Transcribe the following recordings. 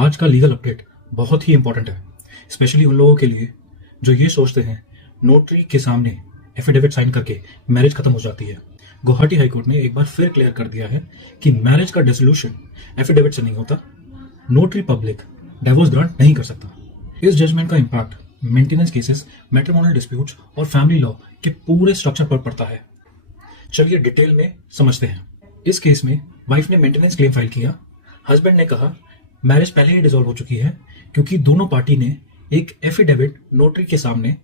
आज का legal update बहुत ही इंपॉर्टेंट है, स्पेशली उन लोगों के लिए जो ये सोचते हैं नोटरी के सामने एफिडेविट साइन करके मैरिज खत्म हो जाती है। गुवाहाटी हाईकोर्ट ने एक बार फिर क्लियर कर दिया है कि मैरिज का डिसोल्यूशन एफिडेविट से नहीं होता, नोटरी पब्लिक डाइवोर्स ग्रांट नहीं कर सकता। इस जजमेंट का impact maintenance cases, matrimonial disputes और फैमिली लॉ के पूरे स्ट्रक्चर पर पड़ता है। चलिए डिटेल में समझते हैं। इस केस में वाइफ ने मेंटेनेंस क्लेम फाइल किया। हस्बैंड ने कहा मैरिज पहले ही डिसॉल्व हो चुकी है क्योंकि दोनों पार्टी ने एक एफिडेविट नोटरी के सामने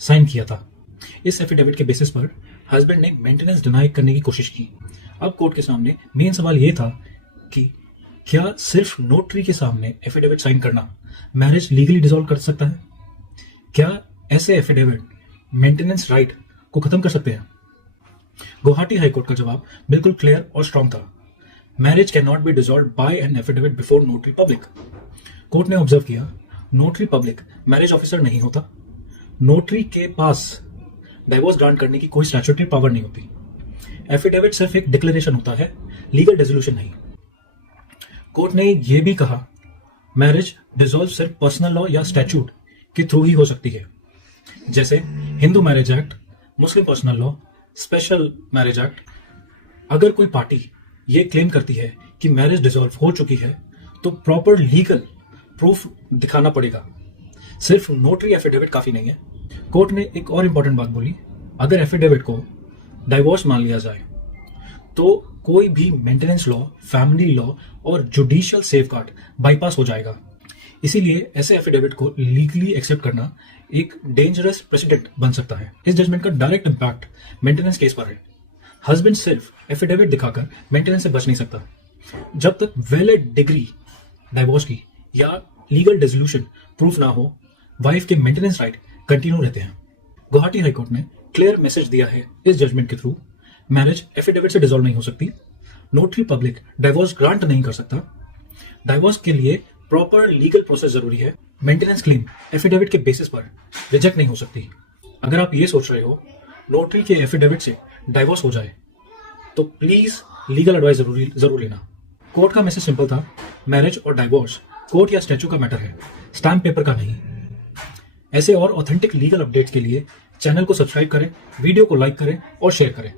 साइन किया था। इस एफिडेविट के बेसिस पर हस्बैंड ने मेंटेनेंस डिनाई करने की कोशिश की। अब कोर्ट के सामने मेन सवाल यह था कि क्या सिर्फ नोटरी के सामने एफिडेविट साइन करना मैरिज लीगली डिसॉल्व कर सकता है? क्या ऐसे एफिडेविट मेंटेनेंस राइट को खत्म कर सकते हैं? गुवाहाटी हाईकोर्ट का जवाब बिल्कुल क्लियर और स्ट्रॉन्ग था। Marriage can not be dissolved by an affidavit before notary public. Court ने ऑब्जर्व किया नोटरी पब्लिक मैरिज ऑफिसर नहीं होता, नोटरी के पास डाइवोर्स ग्रांट करने की कोई स्टैट्यूटरी पावर नहीं होती। एफिडेविट सिर्फ एक डिक्लेरेशन होता है, लीगल डिसोल्यूशन नहीं। कोर्ट ने यह भी कहा मैरिज डिसॉल्व सिर्फ पर्सनल लॉ या स्टैट्यूट के थ्रू ही हो सकती है, जैसे Hindu marriage act, Muslim personal law, special marriage act. अगर कोई पार्टी ये क्लेम करती है कि मैरिज डिसॉल्व हो चुकी है तो प्रॉपर लीगल प्रूफ दिखाना पड़ेगा, सिर्फ नोटरी एफिडेविट काफी नहीं है। कोर्ट ने एक और इंपॉर्टेंट बात बोली, अगर एफिडेविट को डाइवोर्स मान लिया जाए तो कोई भी मेंटेनेंस लॉ, फैमिली लॉ और जुडिशियल सेफगार्ड बाईपास हो जाएगा। इसीलिए ऐसे एफिडेविट को लीगली एक्सेप्ट करना एक डेंजरस प्रेसिडेंट बन सकता है। इस जजमेंट का डायरेक्ट इंपैक्ट मेंटेनेंस केस पर है। हस्बैंड सिर्फ एफिडेविट दिखाकर मेंटेनेंस से बच नहीं सकता। जब तक वैलिड डिग्री डाइवोर्स की या लीगल डिसोल्यूशन प्रूफ ना हो, वाइफ के मेंटेनेंस राइट कंटिन्यू रहते हैं। गुवाहाटी हाईकोर्ट ने क्लियर मैसेज दिया है इस जजमेंट के थ्रू, मैरिज एफिडेविट से डिसॉल्व नहीं हो सकती, नोटरी पब्लिक डाइवोर्स ग्रांट नहीं कर सकता, डाइवोर्स के लिए प्रॉपर लीगल प्रोसेस जरूरी है, मेंटेनेंस क्लेम एफिडेविट के बेसिस पर रिजेक्ट नहीं हो सकती। अगर आप ये सोच रहे हो नोटरी के एफिडेविट से डाइवोर्स हो जाए तो प्लीज लीगल एडवाइस जरूर लेना। कोर्ट का मैसेज सिंपल था, मैरिज और डाइवोर्स कोर्ट या स्टैच्यू का मैटर है, स्टैम्प पेपर का नहीं। ऐसे और ऑथेंटिक लीगल अपडेट्स के लिए चैनल को सब्सक्राइब करें, वीडियो को लाइक करें और शेयर करें।